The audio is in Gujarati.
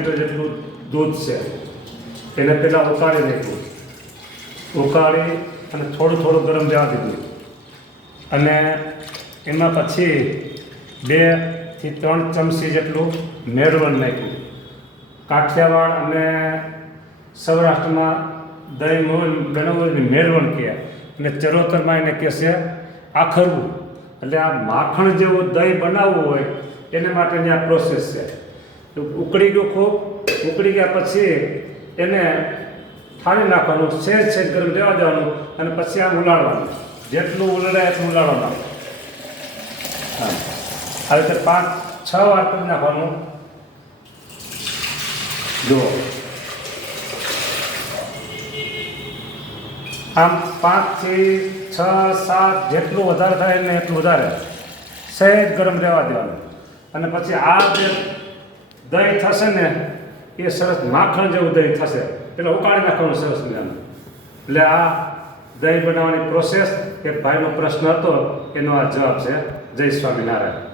લીટર જેટલું દૂધ છે એને પહેલાં ઉકાળી નાખ્યું. ઉકાળી અને થોડું થોડું ગરમ રહેવા દીધું અને એમાં પછી 2 થી 3 ચમચી જેટલું મેળવણ નાખ્યું. કાઠિયાવાડ અને સૌરાષ્ટ્રમાં દહીં બનાવવું મેળવણ કહે અને ચરોતરમાં એને કહે છે આખરવું. એટલે આ માખણ જેવું દહીં બનાવવું હોય એને માટેની આ પ્રોસેસ છે. ઉકળી ગયું ખૂબ, ઉકળી ગયા પછી એને ઠારી નાખવાનું, સેજ ગરમ રહેવા દેવાનું અને પછી આમ ઉલાળવાનું. જેટલું ઉલળે એટલું ઉલાળવાનું. હા, આવી રીતે 5-6 વાર કરી નાખવાનું. જુઓ, આમ 5 થી 6, 7 જેટલું વધારે થાય ને એટલું વધારે સહેજ ગરમ રહેવા દેવાનું. અને પછી આ જે દહીં થશે ને એ સરસ માખણ જેવું દહીં થશે. પેલા ઉકાળી નાખવાનું સરસ મજાનું. એટલે આ દહીં બનાવવાની પ્રોસેસ એક ભાઈનો પ્રશ્ન હતો, એનો આ જવાબ છે. જય સ્વામિનારાયણ.